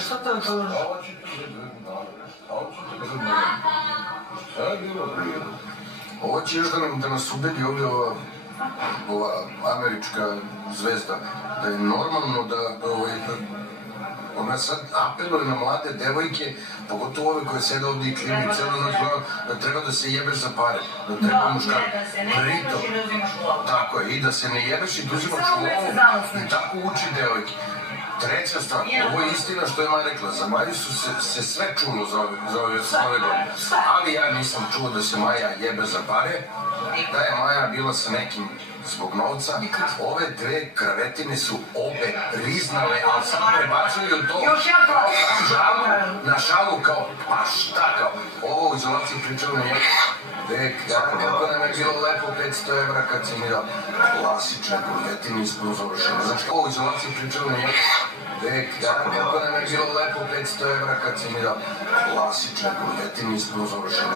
Šta to je to? Ovo će još da nas ubedi ovdje ova američka zvezda, da je normalno da ona sad apeluje na mlade devojke, pogotovo ove koje sede ovdje i klini celo noć, da treba da se jebeš za pare, da treba muškarci. Pritom, tako je, i da se ne jebeš i da uzimaš lovu i tako uči devojke. Treća stvar, ovo je istina što je Maja rekla, za Maju se sve čulo za ove godine, ali ja nisam čuo da se Maja jebe za pare, da je Maja bila sa nekim zbog novca. Ove dve kravetine su obe priznale, ali sad prebacuju to na šalu kao, pa šta kao, ovo u izolaciji pričalo na njegu. Kako nam je bilo lepo 500 evra kad si mi dao klasične kurvetine ispod završene. Znači ovo u izolaciji pričalo na njegu. Kako nam je bilo lepo 500 evra kad si mi dao klasične kurvetine ispod završene.